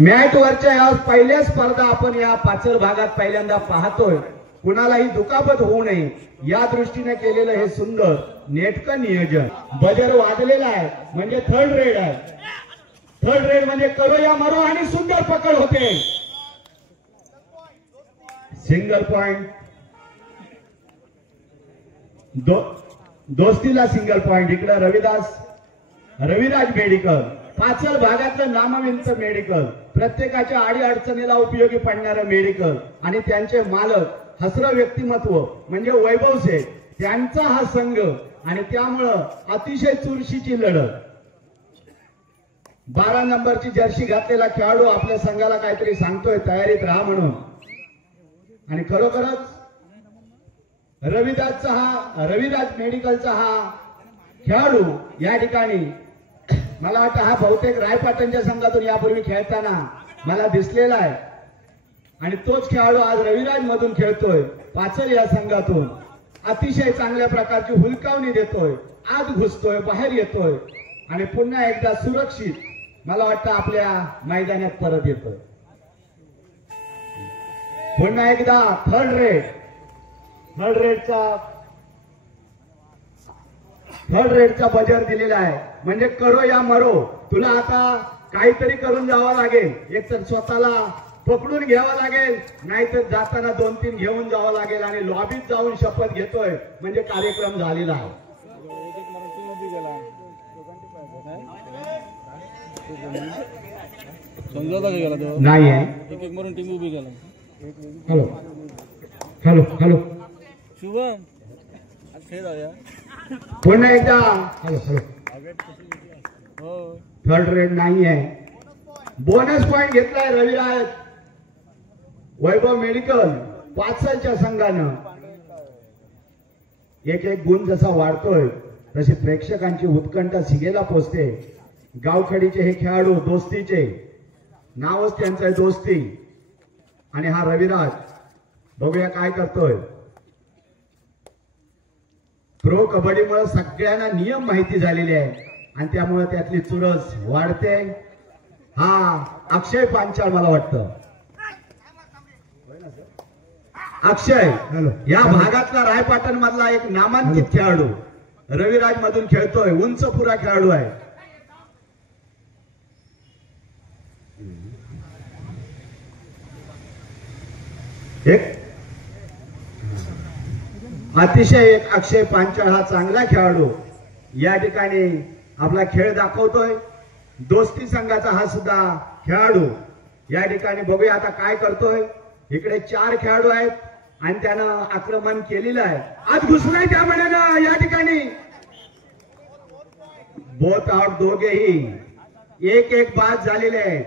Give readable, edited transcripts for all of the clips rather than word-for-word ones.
Mat वरच्या या पहिल्या स्पर्धा आपण या पाचल भागात पहिल्यांदा पाहतोय। कुणालाही दुखापत होऊ नये या दृष्टीने केलेलं हे सुंदर नेटकं नियोजन। बजर वाजलेला आहे म्हणजे थर्ड रेड आहे। थर्ड रेड म्हणजे करो या मरो आणि सुंदर पकड होते। सिंगल पॉइंट दोस्तीला सिंगल पॉइंट। इकडे रविराज मेडिकल पाचल भागातलं नामवंत मेडिकल, प्रत्येकाच्या आडी अडचणीला उपयोगी पडणारं मेडिकल आणि त्यांचे मालक हसरं व्यक्तिमत्व म्हणजे वैभव शेठ, त्यांचा हा संघ आणि त्यामुळं अतिशय चुरशीची लढत। 12 नंबरची जर्सी घातलेला खेळाडू आपल्या संघाला काहीतरी सांगतोय तयारीत राहा म्हणून। आणि खरोखरच रविराज मेडिकलचा हा खेळाडू या ठिकाणी मला वाटतं हा बहुतेक रायपाटणच्या संघातून यापूर्वी खेळताना मला दिसलेला आहे आणि तोच खेळाडू आज रविराज मधून खेळतोय पाचल या संघातून। अतिशय चांगल्या प्रकारची हुलकावणी देतोय, आत घुसतोय, बाहेर येतोय आणि पुन्हा एकदा सुरक्षित मला वाटतं आपल्या मैदानात परत येतोय। पुन्हा एकदा थर्ड रेडचा बजर दिलेला आहे म्हणजे करो या मरो। तुला आता काहीतरी करून जावं लागेल, एक तर स्वतःला पकडून घ्यावं लागेल, नाहीतर जाताना 2-3 घेऊन जावं लागेल आणि लॉबीत जाऊन शपथ घेतोय म्हणजे कार्यक्रम झालेला आहे। नाही हॅलो हॅलो हॅलो शुभम खेळ जाऊया पुन्हा एकदा हॅलो हॅलो थर्ड रेड नाही आहे। बोनस पॉइंट घेतलाय रविराज वैभव मेडिकल पाचलच्या संघानं। एक गुण जसा वाढतोय तशी प्रेक्षकांची उत्कंठा शिगेला पोचते। गावखडीचे हे खेळाडू दोस्तीचे नावच त्यांचं आहे दोस्ती आणि हा रविराज बघूया काय करतोय। प्रो कबड्डीमुळे सगळ्यांना नियम माहिती झालेले आहे आणि त्यामुळे त्यातली चुरस वाढते। हा अक्षय पांचाळ मला वाटतं अक्षय या भागातला रायपाटण मधला एक नामांकित खेळाडू रविराज मधून खेळतोय। उंच पुरा खेळाडू आहे। एक अतिशय अक्षय पांचाळ हा चांगला खेळाडू या ठिकाणी आपला खेळ दाखवतोय। दोस्ती संघाचा हा सुद्धा खेळाडू या ठिकाणी बघूया आता काय करतोय। इकडे 4 खेळाडू आहेत आणि त्यानं आक्रमण केलेलं आहे। आज घुसलाय त्यामुळे ना या ठिकाणी बोथ आउट, दोघेही एक बाद झालेले आहेत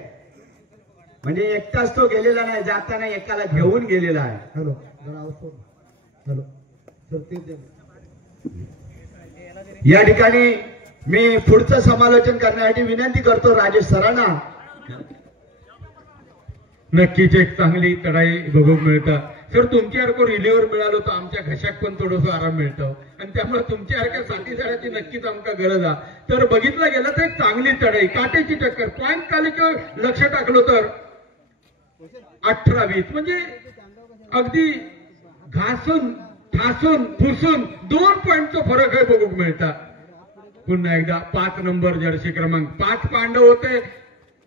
म्हणजे एकटाच तो गेलेला नाही, जाताना एकाला घेऊन गेलेला आहे। हॅलो हॅलो या ठिकाणी मी पुढचं समालोचन करण्यासाठी विनंती करतो राजेश सरांना। नक्कीच एक चांगली तडाई बघूक मिळतं सर। तुमच्यासारखं रिलीवर मिळालो तर आमच्या घशाक पण थोडंसं आराम मिळतं आणि त्यामुळे तुमच्यासारख्या साथीदाराची नक्कीच आमका गरज आहे। तर बघितलं गेलं तर एक चांगली तडाई, काटेची टक्कर। पॉईंट तालुक्यावर लक्ष टाकलो तर 18-20 म्हणजे अगदी घासून ठासून फुसून 2 पॉईंटचा फरक आहे बघूक मिळता। पुन्हा एकदा 5 नंबर जर्सी क्रमांक 5 पांडव होते,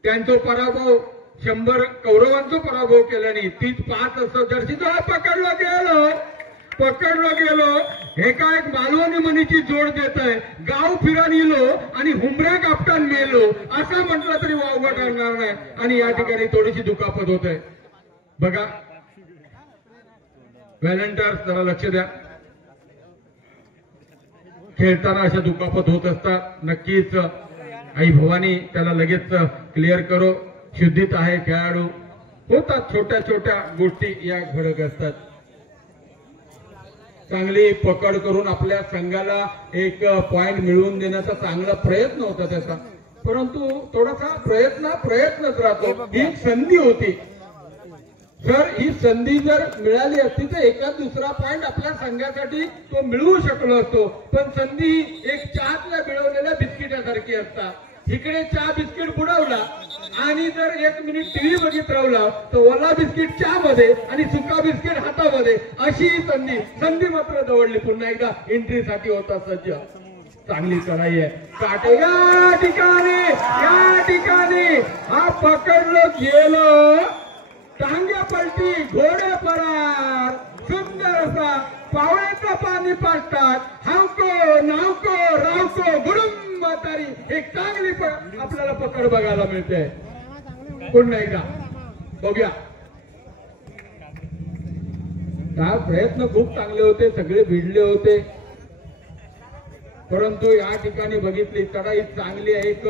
त्यांचा पराभव 100 कौरवांचा पराभव केल्याने 30-5 असं जर्सीचा पकडलो गेलो एका एक मालवणी मनीची जोड देत आहे। गाव फिरान येलो आणि हुमऱ्या कापटान मेलो असं म्हटलं तरी वावगं ठरणार नाही आणि या ठिकाणी थोडीशी दुखापत होत आहे बघा। व्हॉलंटियर्स जरा लक्ष द्या, खेळताना अशा दुखापत होत असतात। नक्कीच आई भवानी त्याला लगेच क्लिअर करो। शुद्धीत आहे खेळाडू, होतात छोट्या छोट्या गोष्टी या घडत असतात। चांगली पकड करून आपल्या संघाला एक पॉइंट मिळवून देण्याचा चांगला प्रयत्न होता त्याचा, परंतु थोडासा प्रयत्नच राहतो। ही संधी होती सर, ही संधी जर मिळाली असती तर एका दुसरा पॉइंट आपल्या संघासाठी तो मिळवू शकलो असतो, पण संधी एक चहातल्या मिळवलेल्या बिस्किटासारखी असतात। इकडे चहा बिस्किट बुडवला आणि जर 1 मिनिट टीव्ही बघित राहिला तर ओला बिस्किट चहामध्ये आणि सुका बिस्किट हातामध्ये अशी संधी मात्र जवळली. पुन्हा एकदा एंट्रीसाठी होता सज्ज. चांगली चढाई आहे. काटे या ठिकाणी हा पकडलं गेलं. टांग्या पलटी, घोडे परार, सुंदर असा पावळ्याचं पाणी पाटतात. हावको नावको रावको गुडुंब म्हातारी एक चांगली आपल्याला पकड बघायला मिळते. पुन्हा एकदा बघूया. काय प्रयत्न खूप चांगले होते, सगळे भिडले होते, परंतु या ठिकाणी बघितली चढाई चांगली आहे. एक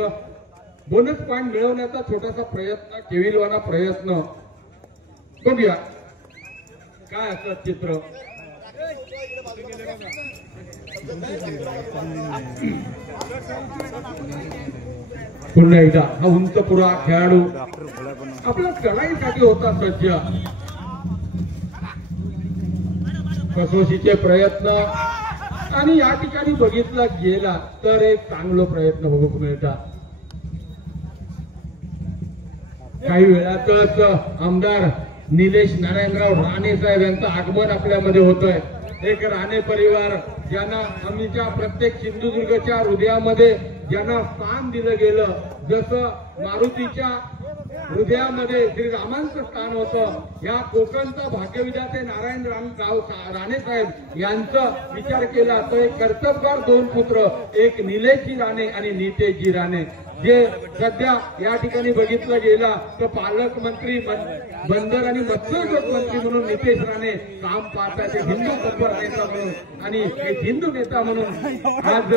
बोनस पॉइंट मिळवण्याचा छोटासा प्रयत्न, केविलवाना प्रयत्न. बघूया काय असं चित्र. पुन्हा एकदा हा उंच पुरा खेळाडू आपल्या चढाईसाठी होता सज्ज. कसोशीचे प्रयत्न आणि या ठिकाणी बघितला गेला तर एक चांगला प्रयत्न बघू मिळतात. काही वेळातच आमदार निलेश नारायणराव राणे साहेब यांचं आगमन आपल्यामध्ये होतंय. एक राणे परिवार ज्यांना आमच्या प्रत्येक सिंधुदुर्गच्या हृदयामध्ये ज्यांना स्थान दिलं गेलं, जसं मारुतीच्या हृदयामध्ये श्रीरामांचं स्थान होतं, या कोकणचा भाग्यविधाते नारायणराव राणे साहेब यांचा विचार केला तर एक कर्तबगार 2 पुत्र, एक निलेशजी राणे आणि नितेशजी राणे, जे सध्या या ठिकाणी बघितलं गेला तर पालकमंत्री, बंदर आणि मत्स्योद्योग मंत्री म्हणून नितेश राणे काम पाहतात. हिंदू तत्पर नेता म्हणून आणि एक हिंदू नेता म्हणून आज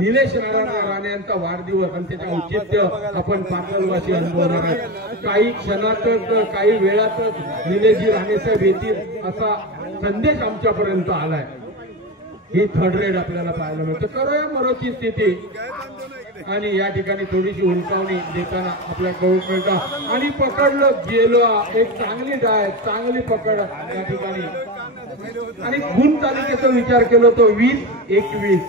निलेश नारायण राणे यांचा वाढदिवस आणि त्याचे औचित्य आपण पाटणवासी अनुभवणार आहोत. काही क्षणातच, काही वेळातच निलेशजी राणे साहेब येतील असा संदेश आमच्यापर्यंत आलाय. ही थर्ड रेड आपल्याला पाहायला मिळतं. करूया मरोची स्थिती आणि या ठिकाणी थोडीशी उंचावणी देताना आपल्या कळून मिळतं आणि पकडलं गेलं. एक चांगली डाय, चांगली पकड या ठिकाणी. आणि गुण तालिकेचा विचार केला तो 20-21.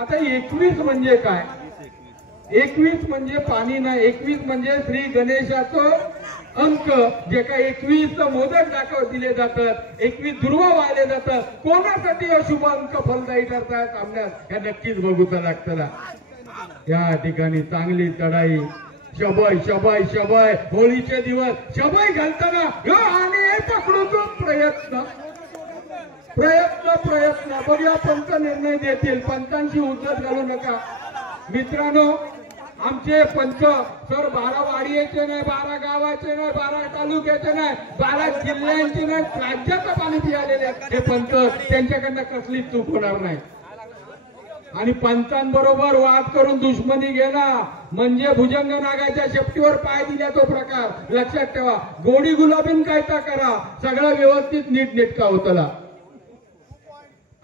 आता 21 म्हणजे काय? 21 म्हणजे पाणी नाही, 21 म्हणजे श्री गणेशाचं अंक, जे काही 21 मोदक दाखव दिले जातात, 21 दुर्वा वाहिले जातात. कोणासाठी अशुभ अंक फलदायी ठरतात सामन्यात हे नक्कीच बघूचा लागतं. या ठिकाणी चांगली चढाई. शबय शबय शबय, होळीचे दिवस शबय घालताना आणि पकडून प्रयत्न प्रयत्न प्रयत्न. बघूया पंच निर्णय देतील. पंचांची उद्धत घालू नका मित्रांनो. आमचे पंच सर 12 वाडीचे नाही, 12 गावाचे नाही, 12 तालुक्याचे नाही, 12 जिल्ह्यांचे नाही, राज्याचं पाणी पियालेले हे पंच. त्यांच्याकडनं कसलीच चूक होणार नाही. आणि पंचांबरोबर वाद करून दुश्मनी गेला म्हणजे भुजंग नागाच्या शेपटीवर पाय दिल्या तो प्रकार लक्षात ठेवा. गोडी गुलाबीन कायदा करा, सगळं व्यवस्थित नीटनेटका होतला.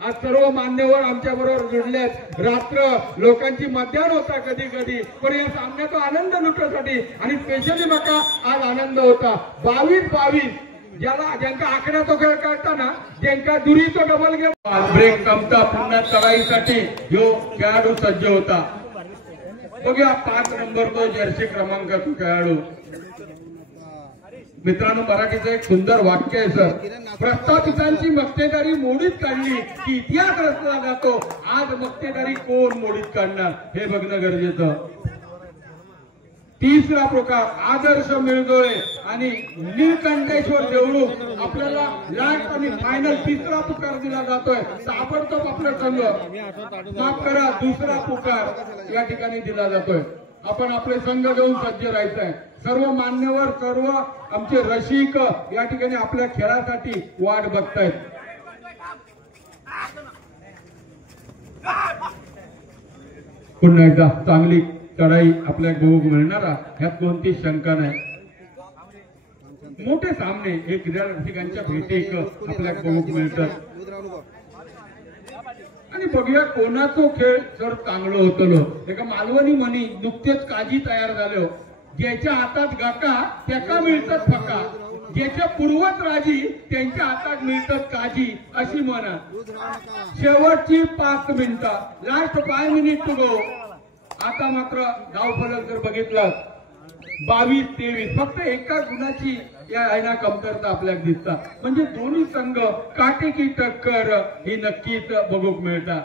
आज सर्व मान्यवर आमच्या बरोबर जुडल्यात. रात्र लोकांची मध्यान होता कधी कधी, पण या सामन्याचा आनंद लुटण्यासाठी आणि स्पेशली माका आज आनंद होता. 22-22 ज्यांका आकडा तो खेळ काढताना ज्यांका दुरीचा डबल गेम ब्रेक कमता पुन्हा चढाईसाठी जो खेळाडू सज्ज होता. बघूया 5 नंबर तो जर्सी क्रमांकाचा खेळाडू. मित्रांनो, मराठीचं एक सुंदर वाक्य आहे सर. प्रस्थापितांची मक्तेदारी मोडीत काढली की इतिहास रचला जातो. आज मक्तेदारी कोण मोडीत काढणार हे बघणं गरजेचं. 3रा प्रकार आदर्श मिळदोळे आणि नीलकंठेश्वर देवळूक आपल्याला लास्ट आणि फायनल 3रा पुकार दिला जातोय. ताबडतोब आपला संघ माफ करा 2रा पुकार या ठिकाणी दिला जातोय. आपण आपले संघ घेऊन सज्ज राहायचंय. सर्व मान्यवर, सर्व आमचे रसिक या ठिकाणी आपल्या खेळासाठी वाट बघतायत. पुन्हा एकदा चांगली चढाई आपल्या बघू मिळणारा ह्यात कोणतीच शंका नाही. मोठे सामने हे क्रीडा रसिकांच्या भेटीक आपल्या बघू मिळतात. आणि बघूया कोणाचो खेळ जर चांगलं होतलो. एका मालवणी म्हणी नुकतेच काजी तयार झालो. ज्याच्या हातात गाका त्याका मिळतात फका, ज्याच्या पूर्वत राजी त्यांच्या हातात मिळतात काजी अशी म्हणा. शेवटची 5 मिनिटं, लास्ट 5 मिनिट टू गो. आता मात्र धावफलक जर बघितलं 22-23 फक्त एका गुणाची या आहे कमतरता आपल्याला दिसतात. म्हणजे दोन्ही संघ काटेकी टक्कर ही नक्कीच बघूक मिळतात.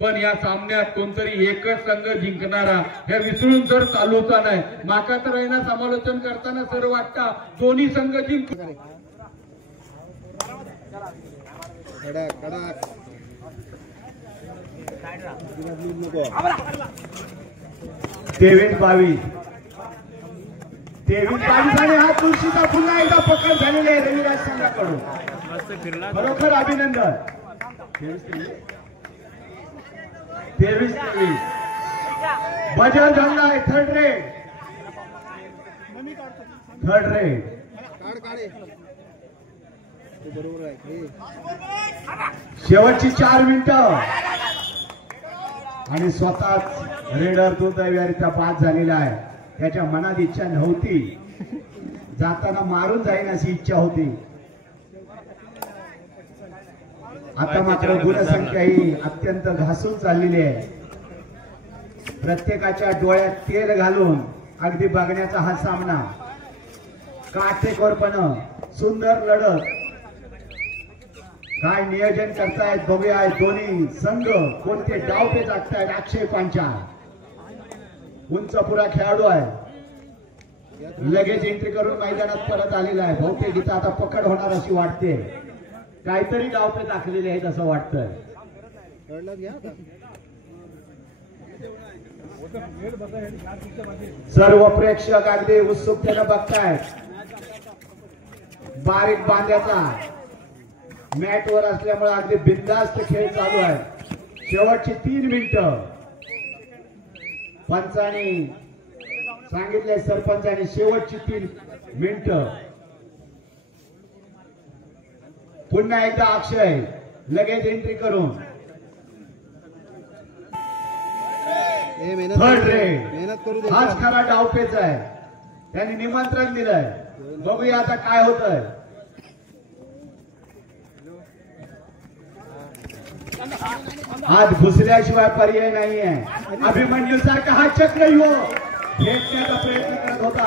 पण या सामन्यात कोणतरी एकच संघ जिंकणारा हे विसरून जर चालूचा नाही. माका तर आहे ना समालोचन करताना सर वाटतं दोन्ही संघ जिंक 23-22 आणि हा तुळशीचा पुन्हा एकदा पकड झालेला आहे रविराज संघाकडून. खरोखर अभिनंदन. 23-23 बजाव झालाय. थर्ड रेड शेवटची 4 मिनिटं आणि स्वतःच रेडर दुर्दैवारीचा बाद झालेला आहे. त्याच्या मनात इच्छा नव्हती, जाताना मारून जाईन अशी इच्छा होती. आता मात्र गुणसंख्या ही अत्यंत घासून चाललेली आहे. प्रत्येकाच्या डोळ्यात तेल घालून अगदी बघण्याचा हा सामना काटेकोरपणं सुंदर लढत. काय नियोजन करतायत बघूया. दोन्ही संघ कोणते डावपेच आखतायत. अक्षय पांचाळ उंचपुरा खेळाडू आहे. लगेच एंट्री करून मैदानात परत आलेला आहे. बहुतेक इथं आता पकड होणार अशी वाटते. काहीतरी डावपेच आखलेले आहेत असं वाटतंय. सर्व प्रेक्षक अगदी उत्सुकतेनं बघतायत. बारीक बांध्याचा मॅटवर असल्यामुळे अगदी बिनधास्त खेळ चालू आहे. शेवटची 3 मिनिटं पंचांनी सांगितले, सरपंचांनी शेवटची 3 मिनिटं. पुन्हा एकदा अक्षय लगेच एंट्री करून थर्ड रेड. हाच खरा डावपेच आहे. त्यांनी निमंत्रण दिलंय. बघूया आता काय होतंय. हात घुसल्याशिवाय पर्याय नाहीये. अभिमन्यू सारखा हा चक्रव्यूह फेकण्याचा प्रयत्न करत होता,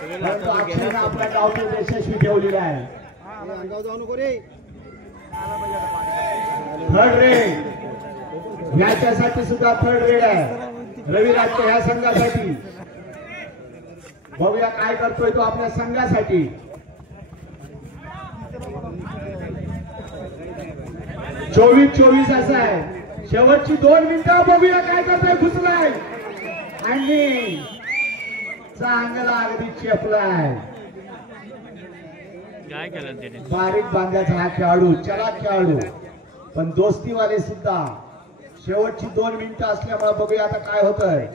परंतु अक्षयने आपला डावपेच यशस्वी ठेवलेला आहे. थर्ड रेड याच्यासाठी सुद्धा थर्ड रेड आहे रविराजच्या ह्या संघासाठी. बघूया काय करतोय तो आपल्या संघासाठी. 24-24 असं आहे. शेवटची 2 मिनिटं. बघूया काय करतोय. घुसलाय आणि चांगला अगदी चेपलाय. काय केलं त्याने. बारीक बांध्याचा हा खेळाडू, चला खेळाडू, पण दोस्तीवाले सुद्धा. शेवटची 2 मिनिटं असल्यामुळे बघूया आता काय होतंय.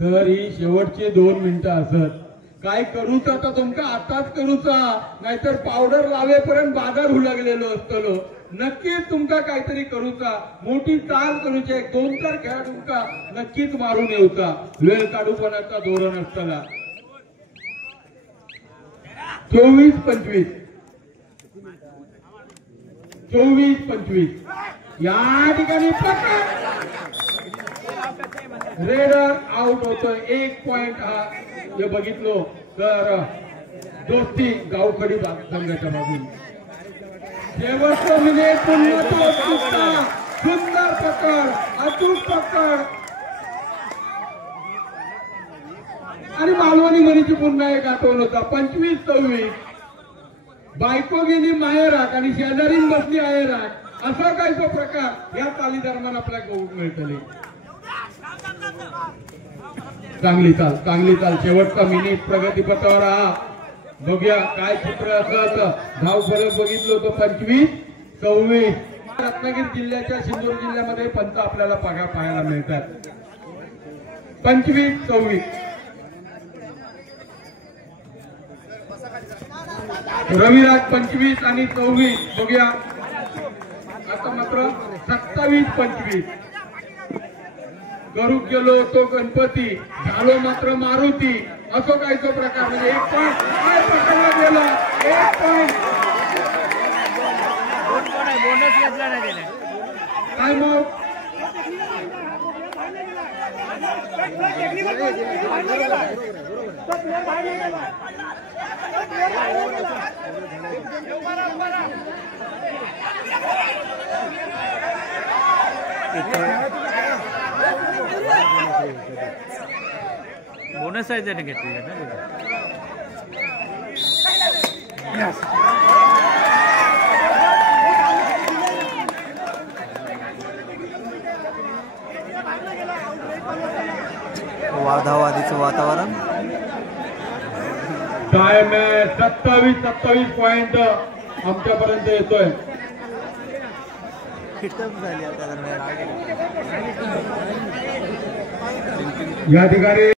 तर ही शेवटची 2 मिनिटं असत. काय करूचा तर तुमका आताच करूचा, नाहीतर पावडर लावेपर्यंत बाजार हुलगलेलो असतलो. नक्कीच तुमका काहीतरी करूचा, मोठी चाल करूची. 1-2 खेळाडूंका नक्कीच मारून येऊचा. वेळ काढूपणाचा धोरण असताना. 24-25 या ठिकाणी रेडर आउट होतोय. 1 पॉइंट हा जे बघितलो तर दोस्ती गावखडी संघाच्या बाजूने. शेवटचं मिनिट पुन्हा तो सुंदर पकड, अचूक पकड आणि मालवणी मनीची पुन्हा एक आठवण होता. 25-26 बायको गेली माहेरात आणि शेजारीन बसली आहेरात. असा काय तो प्रकार या ताली दरम्यान आपल्या गहू मिळतले. चांगली चाल. शेवटचा मिनिट प्रगतीपथावर हा. बघूया काय चित्र असत. धाव फरक बघितलो तो 25-26. रत्नागिरी जिल्ह्याच्या सिंधुदुर्ग जिल्ह्यामध्ये पंच आपल्याला पगार पाहायला मिळतात. 25-26 रविराज 25 आणि 26. बघूया आता मात्र 27-25 करू गेलो तो गणपती, झालो मात्र मारुती. असो काय तो प्रकार. म्हणजे 1 पॉइंट काय पकडला गेला. 1 पॉइंट बोनस घेतला नाही त्याने. काय मग बोनस आहे त्याने घेतलेलं ना. वादावादीचं वातावरण. काय मॅच 27 पॉइंट आमच्यापर्यंत येतोय. झाली आता या ठिकाणी